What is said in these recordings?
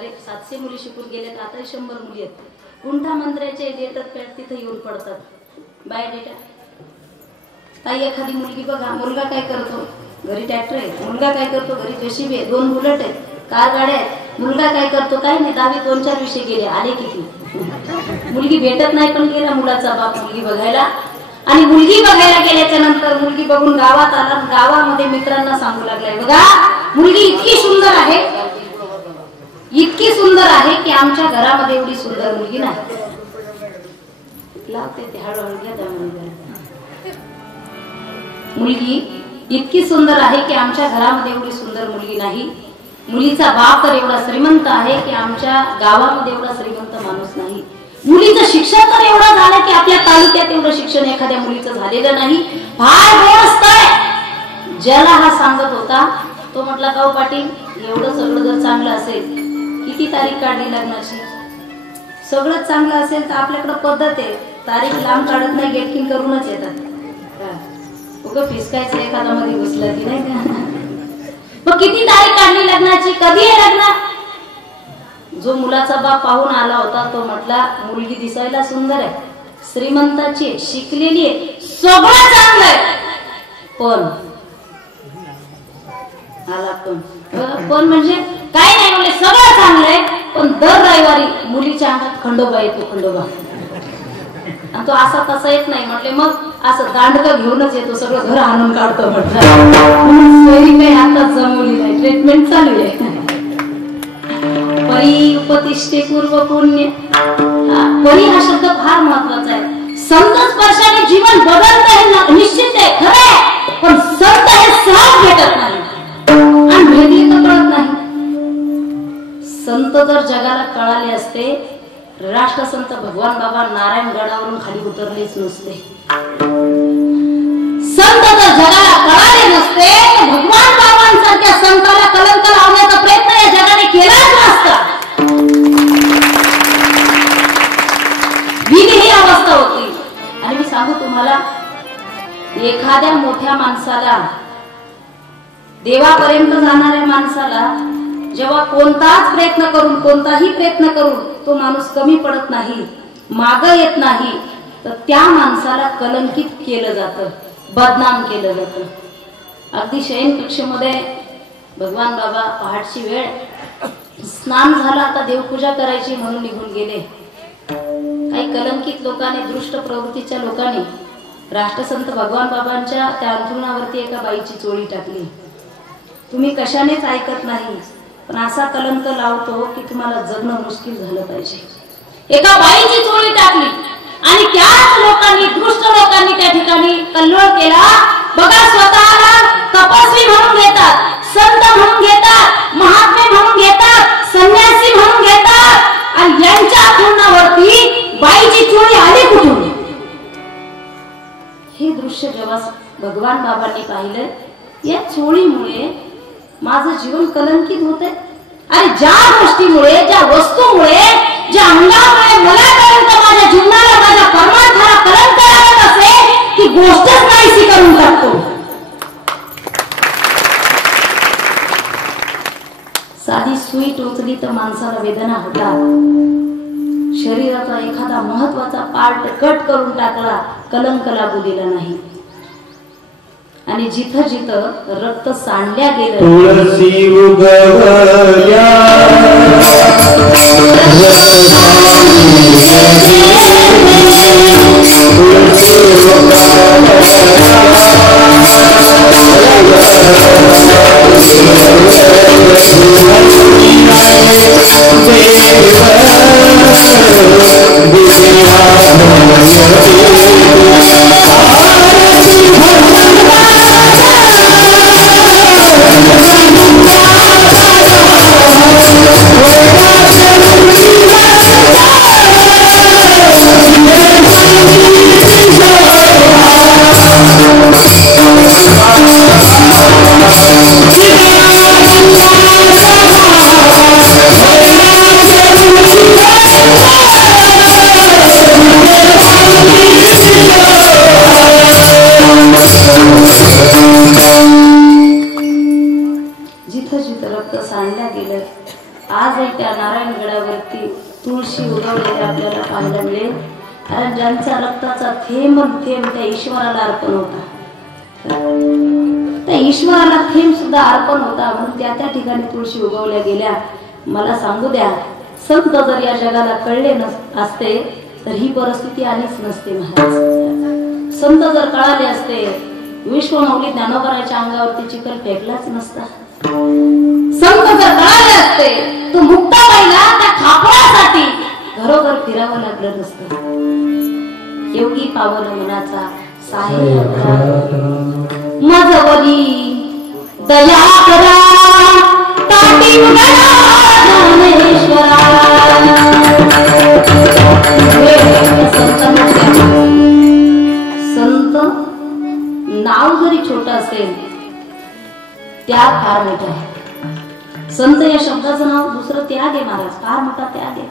700 मुली शिकून गेल्यात, आता 100 मुली आहेत. गुंठा मंत्र्याचे देतात पॅट तिथे येऊन पडतात. बाय डेटा ताई एखादी मुलगी बघा, मुलगा काय करतो घरी ट्रॅक्टर आहे, मुलगा काय करतो घरी जेसीबी आहे, 2 बुलेट आहेत, कार गाड्या आहेत. मुलगा काय करतो काही नाही, 10वी 2-4 विषय गेले, आले किती. मुलगी भेटत नाही पण गेला मुलाचा बाप मुलगी बघायला. आणि मुलगी बघायला गेल्याच्या नंतर मुलगी बघून गावात आला, गावामध्ये मित्रांना सांगू लागलाय बघा मुलगी इतकी सुंदर आहे, इतकी सुंदर आहे की आमच्या घरामध्ये एवढी सुंदर मुलगी नाही. लावते ते हळूहळू घ्या त्या मुलगी इतकी सुंदर आहे की आमच्या घरामध्ये एवढी सुंदर मुलगी नाही. मुलीचा बाप तर एवढा श्रीमंत आहे की आमच्या गावामध्ये एवढा श्रीमंत माणूस नाही. मुलीचं शिक्षण तर एवढं झालं की आपल्या तालुक्यात एवढं शिक्षण एखाद्या मुलीचं झालेलं नाही. फार व्यवस्थ आहे. ज्याला हा सांगत होता तो म्हटला काऊ पाटील एवढं सगळं जर चांगलं असेल किती तारीख काढली लग्नाची, सगळं चांगलं असेल तर आपल्याकडे पद्धत आहे, तारीख लांब काढत नाही, गेटकिन करूनच येतात. उगं फिसकायचं एखादा मध्ये घुसलं की नाही का. मग किती तारीख काढली लग्नाची, कधी आहे लग्न. जो मुलाचा बाप पाहून आला होता तो म्हटला मुलगी दिसायला सुंदर आहे, श्रीमंताची आहे, शिकलेली आहे, सगळं चांगलं आहे, पण आला पण म्हणजे काय नाही म्हणले सगळं चांगलं आहे, पण दर रविवारी मुलीच्या अंगात खंडोबा येतो, खंडोबा. आणि तो असा तसा येत नाही म्हटले, मग असं दांडकं घेऊनच येतो, सगळं घर आणून काढतो म्हटलं. काही आता जमवली नाही, ट्रीटमेंट चालू आहे. परी उपतिष्ठे पूर्व पुण्य, परी हा शब्द फार महत्वाचा आहे. संत स्पर्शाने जीवन बदलतं हे निश्चित आहे, खरं आहे, पण संत हे सहज भेटत नाही आणि भेटली तर कळत नाही. संत जर जगाला कळाले असते, राष्ट्रसंत भगवान बाबा नारायणगडावरून खाली उतरलेच नसते. संत जर जगाला कळाले नसते तर भगवान बाबांसारख्या संताला कलंक लावण्याचा प्रयत्न या जगाने केलाच नसता. ही अवस्था होती. आणि मी सांगू तुम्हाला, एखाद्या मोठ्या माणसाला, देवापर्यंत जाणाऱ्या माणसाला जेव्हा कोणताही प्रयत्न करून तो माणूस कमी पडत नाही, मागे येत नाही, तर त्या माणसाला कलंकित केलं जातं, बदनाम केलं जातं. अगदी शयन कक्षेमध्ये भगवान बाबा पहाटची वेळ, स्नान झालं, आता देवपूजा करायची म्हणून निघून गेले. काही कलंकित लोकांनी, दृष्ट प्रवृत्तीच्या लोकांनी राष्ट्रसंत भगवान बाबांच्या त्या अंथरुणावरती एका बाईची चोळी टाकली. तुम्ही कशानेच ऐकत नाही, पण असा कलंक लावतो की तुम्हाला जगणं मुश्किल झालं पाहिजे. एका बाईची चोळी टाकली आणि त्याच लोकांनी, दृष्ट लोकांनी त्या ठिकाणी कल्लोळ केला. बघा स्वतःला तपस्वी म्हणून घेतात, संत म्हणून घेतात, महात्मे म्हणून घेतात, संन्यासी म्हणून घेतात, आणि यांच्या अंथरुणावरती बाईची चोळी आली कुठून. हे दृश्य जेव्हा भगवान बाबांनी पाहिलं, या चोळीमुळे माझं जीवन कलंकित होते. आणि ज्या गोष्टीमुळे, ज्या वस्तूमुळे, ज्या अंगामुळे मला कलंक, माझ्या जीवनाला, माझ्या परमार्थाला कलंक लागत असेल, ती गोष्टच नाहीशी करून टाकतो. साधी सुई टोचली तर माणसाला वेदना होतात. शरीराचा एखादा महत्वाचा पार्ट कट करून टाकला, कलंक लागू दिला नाही. आणि जिथं जिथं रक्त सांडल्या गेलं, तुळसी उगवल्या Oh नारायणगडावरती तुळशी उगवलेली आपल्याला पाहायला मिळेल. कारण ज्यांचा रक्ताचा थेंब थेंब त्या ईश्वराला अर्पण होता, त्या ईश्वराला थेंब सुद्धा अर्पण होता, म्हणून त्या त्या ठिकाणी तुळशी उगवल्या गेल्या. मला सांगू द्या, संत जर या जगाला कळले असते तर ही परिस्थिती आलीच नसते महाराज. संत जर कळाले असते, विश्वमौली ज्ञानोबराच्या अंगावरती चिखल फेकलाच नसता. संत जर कळाले असते तो मुक्ताबाईला त्या खापरासाठी घरोघर फिरावं लागलं नसतं. योगी पावन मनाचा साहेब मजवली दया करा ताटी ज्ञानेश्वरा. संत नाव जरी छोटं असेल त्याग फार मोठा आहे. संत या शब्दाचं नाव दुसरं त्याग आहे महाराज, फार मोठा त्याग आहे.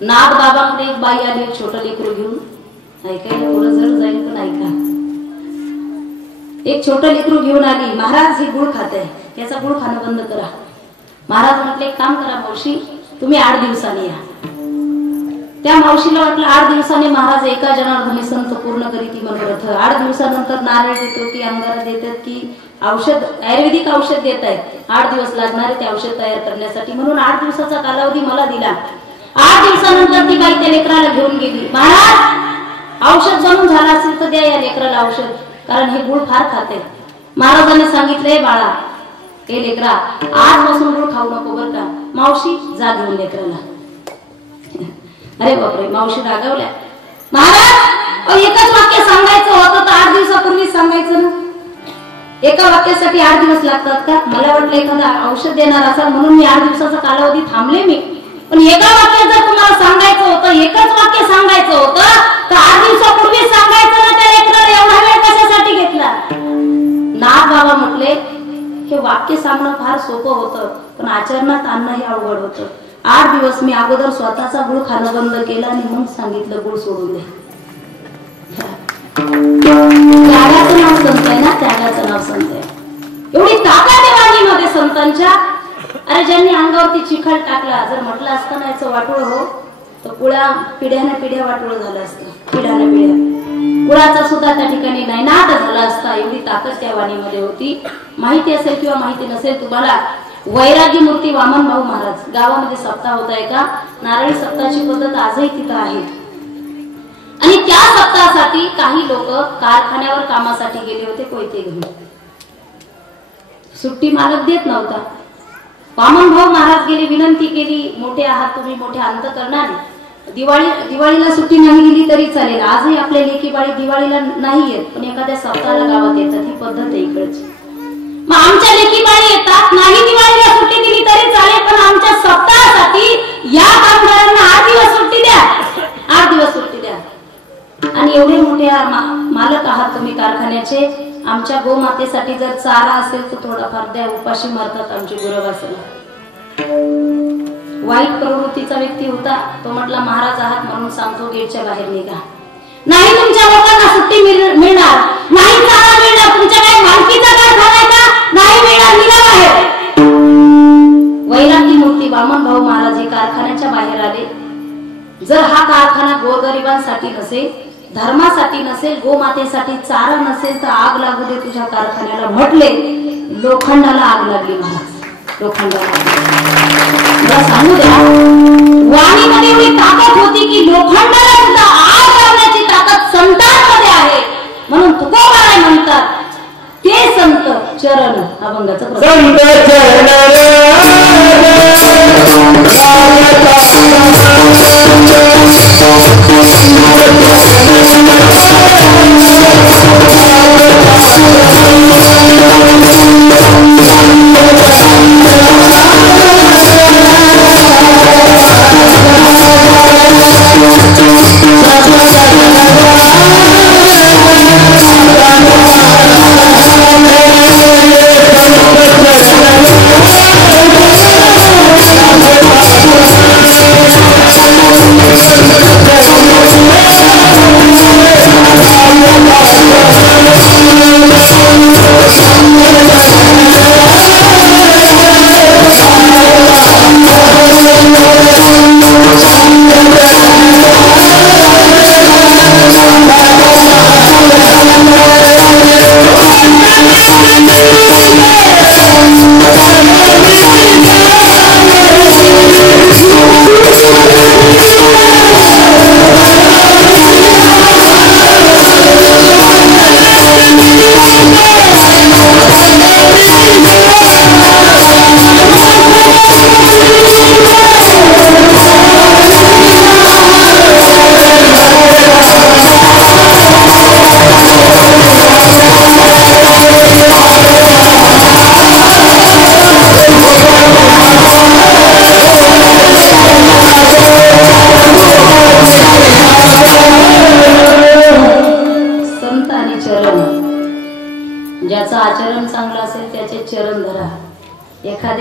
नाथ बाबांकडे एक बाई आली, एक छोटं लेकरू घेऊन. ऐकायला थोडं जड जाईल पण ऐका. एक छोटं लेकरू घेऊन आली. महाराज हे गुळ खात आहे, त्याचा गुळ खाणं बंद करा. महाराज म्हटले एक काम करा मावशी, तुम्ही 8 दिवसांनी या. त्या मावशीला वाटलं 8 दिवसांनी महाराज एका जनार्दनी संत पूर्ण करीत मनोरथ. 8 दिवसानंतर नारळ देतो की अंगारा देतात की औषध, आयुर्वेदिक औषध देत आहेत. 8 दिवस लागणारे ते औषध तयार करण्यासाठी, म्हणून 8 दिवसाचा कालावधी मला दिला. 8 दिवसानंतर ती बाई त्या लेकराला घेऊन गेली. महाराज औषध बनून झालं असेल तर द्या या लेकराला औषध, कारण हे गुळ फार खाते. महाराजांनी सांगितलंय बाळा, हे लेकरा आजपासून गुळ खाऊ नको बर का. मावशी जा घेऊन लेकराला. अरे बापरे, मावशी रागावल्या. महाराज एकच वाक्य सांगायचं होतं तर 8 दिवसापूर्वी सांगायचं ना. एका वाक्यासाठी 8 दिवस लागतात का? मला वाटलं एखादा औषध देणार असा म्हणून मी 8 दिवसाचा कालावधी थांबले मी. पण एका वाक्यात जर तुम्हाला सांगायचं होतं, एकच वाक्य सांगायचं होतं तर 8 दिवसापूर्वी सांगायचं ना. त्या लेकराला एवढा वेळ कशासाठी घेतला? नाथ बाबा म्हटले हे वाक्य सांगणं फार सोपं होतं, पण आचरणात आणणं हे अवघड होतं. 8 दिवस मी अगोदर स्वतःचा गुळ खाणं बंद केलं आणि मग सांगितलं गुळ सोडून दे. त्यागाचं नाव संत आहे ना, त्यागाचं नाव संत आहे. एवढी ताकद आहे वाणीमध्ये संतांच्या. अरे ज्यांनी अंगावरती चिखल टाकला, जर म्हटलं असतं ना याचं वाटोळ हो, तर पिढ्याने पिढ्या वाटोळ झालं असतं. पिढ्याने पिढ्या कुळाचा सुद्धा त्या ठिकाणी नायनाट झाला असता. एवढी ताकद त्या वाणीमध्ये होती. माहिती असेल किंवा माहिती नसेल तुम्हाला, वैरागी मूर्ती वामन भाऊ महाराज गावामध्ये सप्ताह होता एका. नारळी सप्ताहाची पद्धत आजही तिथं आहे. आणि त्या सप्ताहासाठी काही लोक कारखान्यावर कामासाठी गेले होते कोयते घेऊन. सुट्टी मालक देत नव्हता. वामन भाऊ महाराज गेले, विनंती केली, मोठे आहात तुम्ही, मोठे अंत करणारे, दिवाळीला सुट्टी नाही दिली तरी चालेल. आजही आपल्या लेकी बाळी दिवाळीला नाही येत, पण एखाद्या सप्ताहाला गावात येतात. ही पद्धत आहे इकडची. मग आमच्या लेकी बाळी येतात, नाही दिवाळीला सुट्टी दिली तरी चालेल, पण आमच्या सप्ताहासाठी या कामगारांना 8 दिवस सुट्टी द्या, 8 दिवस सुट्टी द्या. आणि एवढे मोठे मालक आहात तुम्ही कारखान्याचे, आमच्या गोमातेसाठी जर चारा असेल तर थोडाफार द्या, उपाशी मारतात आमची गुरवासला. वाईट प्रवृत्तीचा व्यक्ती होता. तो म्हटला महाराज आहात म्हणून सांगतो गेटच्या बाहेर निघा. नाही तुमच्या लोकांना सुट्टी मिळणार नाही, चारा मिळणार. तुमच्या काही मालकीचा कारखाना आहे का? नाही मिळणार, निघा बाहेर. वैरागी मूर्ती वामन भाऊ महाराज हे कारखान्याच्या बाहेर आले. जर हा कारखाना गोरगरिबांसाठी नसेल, धर्मासाठी नसेल, गोमातेसाठी चारा नसेल तर आग लागू दे तुझ्या कारखान्याला म्हटले. लोखंडाला आग लागली महाराज, लोखंडाला. सांगू द्या, वाणीमध्ये एवढी ताकद होती की लोखंडाला सुद्धा आग लावण्याची ताकद संतांमध्ये आहे. म्हणून तुकोबाराय म्हणतात ते संत चरण अभंगाचा प्रसंग. चरण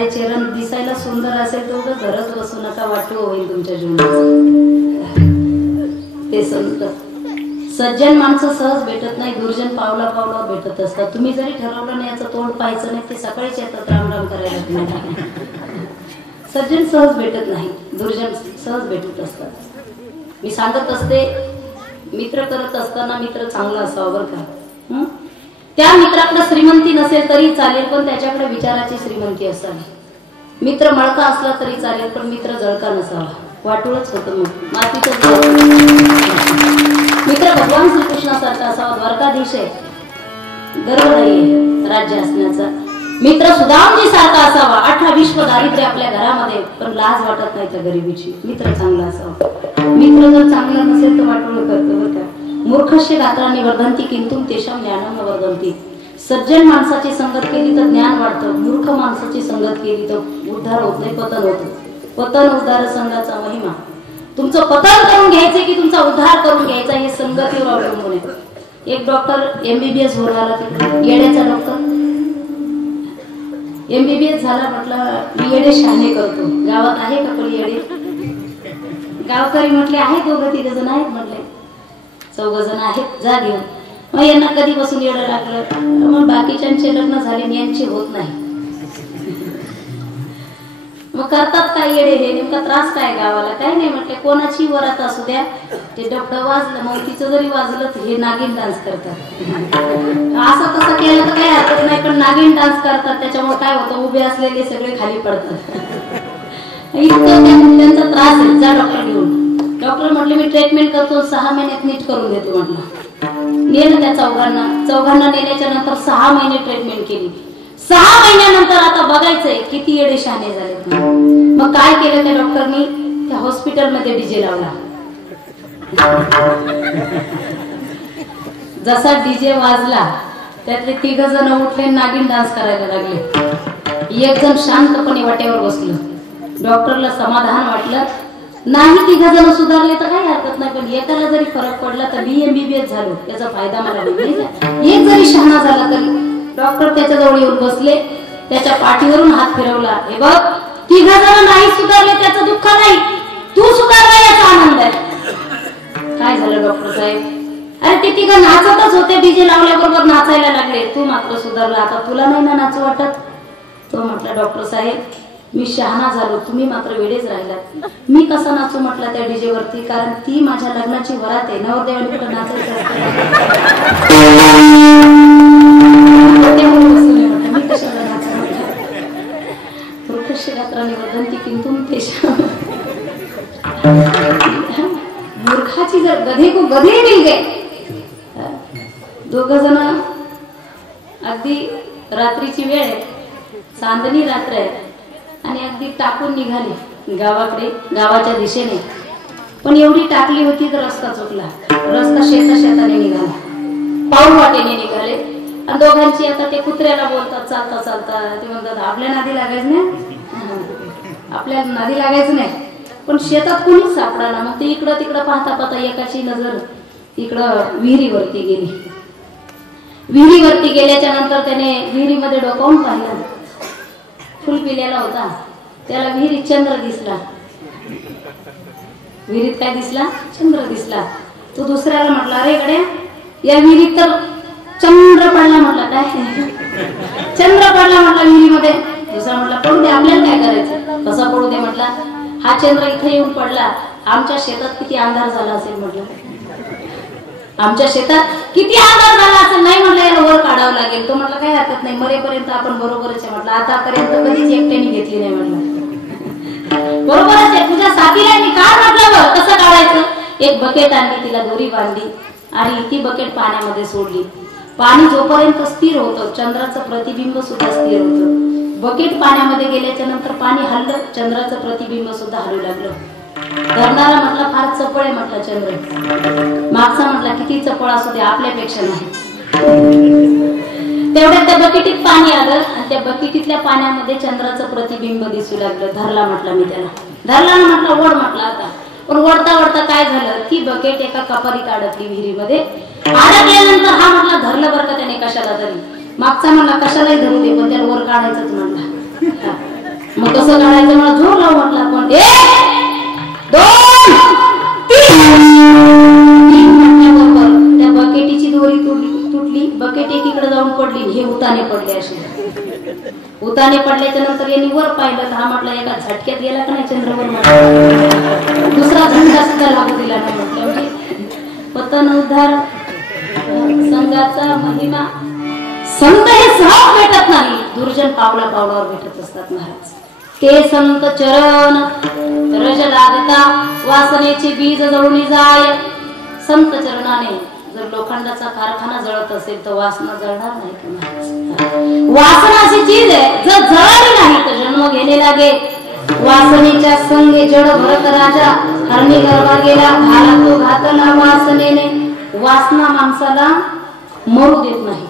एखादे चरण दिसायला सुंदर असेल तर उगाच घरात बसू नका, वाटू होईल तुमच्या जीवनात. ते संत सज्जन माणसं सहज भेटत नाही, दुर्जन पावला पावला भेटत असतात. तुम्ही जरी ठरवलं नाही याचं तोंड पाहायचं नाही, ते सकाळीच येतात राम राम करायला तुम्हाला. सज्जन सहज भेटत नाही, दुर्जन सहज भेटत असतात. मी सांगत असते, मित्र करत असताना मित्र चांगला असावा बरं का. त्या मित्राकडे श्रीमंती नसेल तरी चालेल, पण त्याच्याकडे विचाराची श्रीमंती असावी. मित्र मळका असला तरी चालेल, पण मित्र जळका नसावा. वाटूळच होतं मग मातीतच. मित्र भगवान श्रीकृष्णासारखा असावा. द्वारकाधीश आहे, गर्व नाहीये राज्य असण्याचा. मित्र सुदामजी सारखा असावा. 18 विश्व दारिद्र्य आपल्या घरामध्ये, पण लाज वाटत नाही त्या गरिबीची. मित्र चांगला असावा. मित्र जर चांगला नसेल तर वाटोळ करतो बरं का. मूर्खस्य गात्रांनी वर्धंती किंतु तेषां ज्ञानं न वर्धंती. सज्जन माणसाची संगत केली तर ज्ञान वाढतं, मूर्ख माणसाची संगत केली तर उद्धार होत नाही, पतन होतं. पतन उद्धार संघाचा महिमा. तुमचं पतन करून घ्यायचं की तुमचा उद्धार करून घ्यायचा हे संगतीवर अवलंबून आहे. एक डॉक्टर MBBS होऊन आला, येड्याचा डॉक्टर MBBS झाला. म्हटलं मी येडे शहाणे करतो, गावात आहे का कोणी येडे? गावकरी म्हटले आहे, 2-3 जण आहेत. म्हटले 4 जण आहेत, जा घेऊन. मग यांना कधीपासून येडं लागलं. मग बाकीच्यांचे लग्न झाले, यांचे होत नाही. मग करतात काय येडे हे? नेमका त्रास काय गावाला? काय नाही. म्हटले कोणाची वरात असू द्या, ते डबडं वाजलं, मग तिचं जरी वाजलं तर हे नागिन डान्स करतात. असं तसं केलं तर काही हरकत नाही, पण नागिन डान्स करतात. त्याच्यामुळे काय होतं, उभे असलेले सगळे खाली पडतात. इतकं त्यांचा त्रास आहे. जा डॉक्टर घेऊन. डॉक्टर म्हटले मी ट्रीटमेंट करतो, 6 महिन्यात नीट करून देतो. म्हटलं नेलं त्या चौघांना नेल्याच्या नंतर 6 महिने ट्रीटमेंट केली. 6 महिन्यानंतर आता बघायचंय किती येडे शहाणे झाले. मग काय केलं त्या डॉक्टरनी? त्या हॉस्पिटलमध्ये डीजे लावला. जसा डीजे वाजला त्यातले 3 जण उठले, नागिन डान्स करायला लागले. एक जण शांतपणे वाट्यावर बसलं. डॉक्टरला समाधान वाटलं. नाही 3 जण सुधारले तर काही हरकत नाही, पण एकाला जरी फरक पडला तर MBBS झालो, त्याचा फायदा मला नाही. एक जरी शहाणा झाला तरी. डॉक्टर त्याच्या जवळ येऊन बसले, त्याच्या पाठीवरून हात फिरवला. हे बघ, 3 जण नाही सुधारले त्याचं दुःख नाही, तू सुधारला याचा आनंद आहे. काय झालं डॉक्टर साहेब? अरे ते 3 नाचतच होते, डीजे लावल्याबरोबर नाचायला लागले, तू मात्र सुधारला, आता तुला नाही ना नाचू वाटत? तो म्हटला डॉक्टर साहेब मी शहाणा झालो, तुम्ही मात्र वेडेच राहिलात. मी कसा नाचू म्हटलं त्या डीजे वरती, कारण ती माझ्या लग्नाची वरात आहे. नवरदेवाने कुठं नाचायचं मी कशाला नाचा म्हटलं. मूर्खस्य गात्रांनी वर्धंती किंतु तेषां. मूर्खाची जर गधे को गधे मिल गए. 2 जण अगदी रात्रीची वेळ आहे, चांदणी रात्र आहे, आणि अगदी टाकून निघाली गावाकडे, गावाच्या दिशेने. पण एवढी टाकली होती तर रस्ता चुकला. रस्ता शेताने निघाला, पाऊल वाटेने निघाले. आणि दोघांची आता ते कुत्र्याला बोलतात चालता चालता, ते म्हणतात आपल्या नादी लागायचं नाही, आपल्या नादी लागायचं नाही. पण शेतात कोणीच सापडाना. मग ते इकडं तिकडं पाहता पाहता एकाची नजर इकडं विहिरीवरती गेली. विहिरीवरती गेल्याच्या नंतर त्याने विहिरीमध्ये डोकावून पाहिलं. फुल पिलेला होता, त्याला विहिरीत चंद्र दिसला. विहिरीत काय दिसला? चंद्र दिसला. तो दुसऱ्याला म्हटला अरे गड्या, या विहिरीत तर चंद्र पडला. म्हटला काय? चंद्र पडला म्हटला विहिरीमध्ये. दुसरा म्हटला पडू दे, आपल्याला काय करायचं, कसा पडू दे म्हटला. हा चंद्र इथे येऊन पडला, आमच्या शेतात किती अंधार झाला असेल म्हटलं. आमच्या शेतात किती अंधार झाला असेल. नाही म्हटलं याला वर काढावं लागेल. तो म्हटलं काही हरकत नाही, मरेपर्यंत आपण बरोबरच आहे म्हटलं. आतापर्यंत कधीच एकट्याने घेतली नाही म्हटलं. बरोबरच आहे, तुझ्या साथीला मी काढ म्हटलं. कसं काढायचं? एक बकेट आणली, तिला दोरी बांधली आणि ती बकेट पाण्यामध्ये सोडली. पाणी जोपर्यंत स्थिर होतं, चंद्राचं प्रतिबिंब सुद्धा स्थिर होतं. बकेट पाण्यामध्ये गेल्याच्या नंतर पाणी हललं, चंद्राचं प्रतिबिंब सुद्धा हलू लागलं. धरणारा म्हटला फार चपळ आहे म्हटलं चंद्र. मागचा म्हटला किती चपळ असू दे, आपल्यापेक्षा नाही. तेवढ्यात त्या बकेटीत पाणी आलं आणि त्या बकेटीतल्या पाण्यामध्ये चंद्राचं प्रतिबिंब दिसू लागलं. धरला म्हटलं मी त्याला. धरला ना म्हटलं, ओढ म्हटलं आता. पण ओढता ओढता काय झालं, ती बकेट एका कपारीत अडकली विहिरीमध्ये. अडकल्यानंतर हा म्हटला धरलं बरं का त्याने कशाला तरी. मागचा म्हणला कशालाही धरू दे, पण त्याला वर काढायचंच म्हणला. मग कसं काढायचं मला जोर लावून म्हटलं आपण 1 2 3 म्हटल्याबरोबर त्या बकेटीची दोरी तुटली, बकेट एकीकडे जाऊन पडली, हे उताने पडले. असे उताने पडल्याच्या नंतर यांनी वर पाहिलं तर हा म्हटलं एका झटक्यात गेला का नाही चंद्रवर, दुसरा झटका सुद्धा लागू दिला नाही. म्हटलं म्हणजे पतन उद्धार संघाचा महिमा. संत हे सहज भेटत नाही, दुर्जन पावला पावलावर भेटत असतात महाराज. ते संत चरण रज लागता वासनेचे बीज जळून जाय. संत चरणाने जर लोखंडाचा कारखाना जळत असेल तर वासना जळणार नाही का महाराज? वासना अशी चीज आहे, जर जळाली नाही तर जन्म घेणे लागे. वासनेच्या संगे जड भरत राजा, हरणी गर्भा गेला घाला तो घातला वासनेने. वासना माणसाला मरू देत नाही.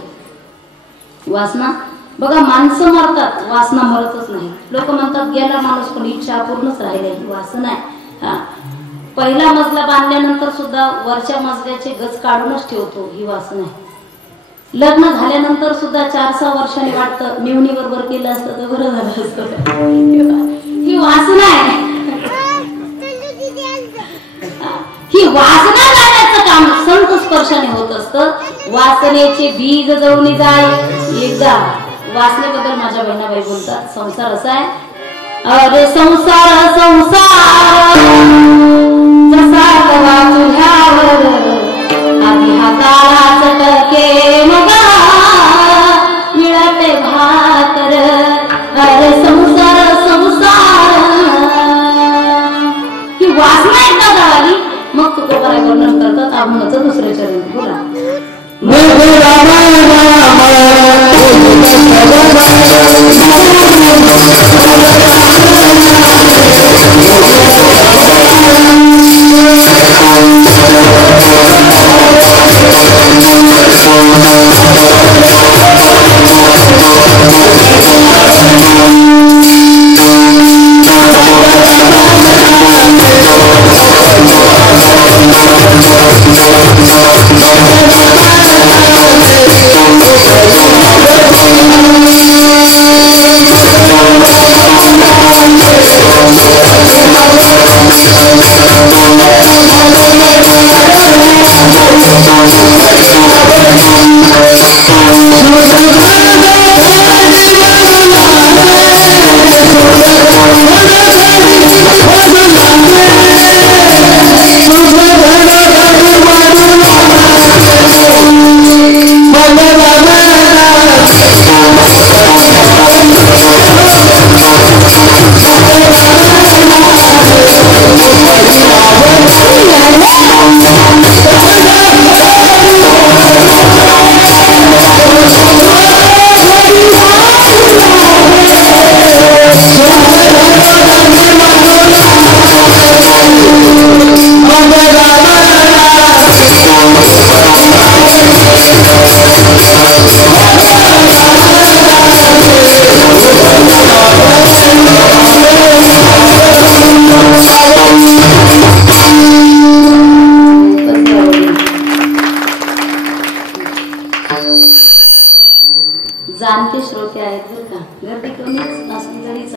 वासना बघा, माणसं मरतात, वासना मरतच नाही. लोक म्हणतात गेला माणूस पण इच्छा अपूर्णच राहिली, ही वासना आहे. पहिला मजला बांधल्यानंतर सुद्धा वरच्या मजल्याचे गज काढूनच ठेवतो, ही वासना आहे. लग्न झाल्यानंतर सुद्धा 4-6 वर्षांनी वाटतं निवणी बरोबर केलं असतं तर बरं झालं असतं, ही वासना आहे. ही वासना जाण्याचं काम संत स्पर्शाने होत असतं. वासनेचे बीज जळून जाय. एकदा वासनेबद्दल माझ्या बहिणाबाई बोलतात, संसार असा आहे, अरे संसार संसार जसा कवा तुझ्यावर आधी हाताला चटके मगा मिळते भाकर. अरे संसार संसार, ही वासना एकदा जळाली मग तुकोबाराय वर्णन करतात अभंगाचं दुसरं चरण. बोला जाणते श्रोते आहेत बरं का, गर्दी कमीच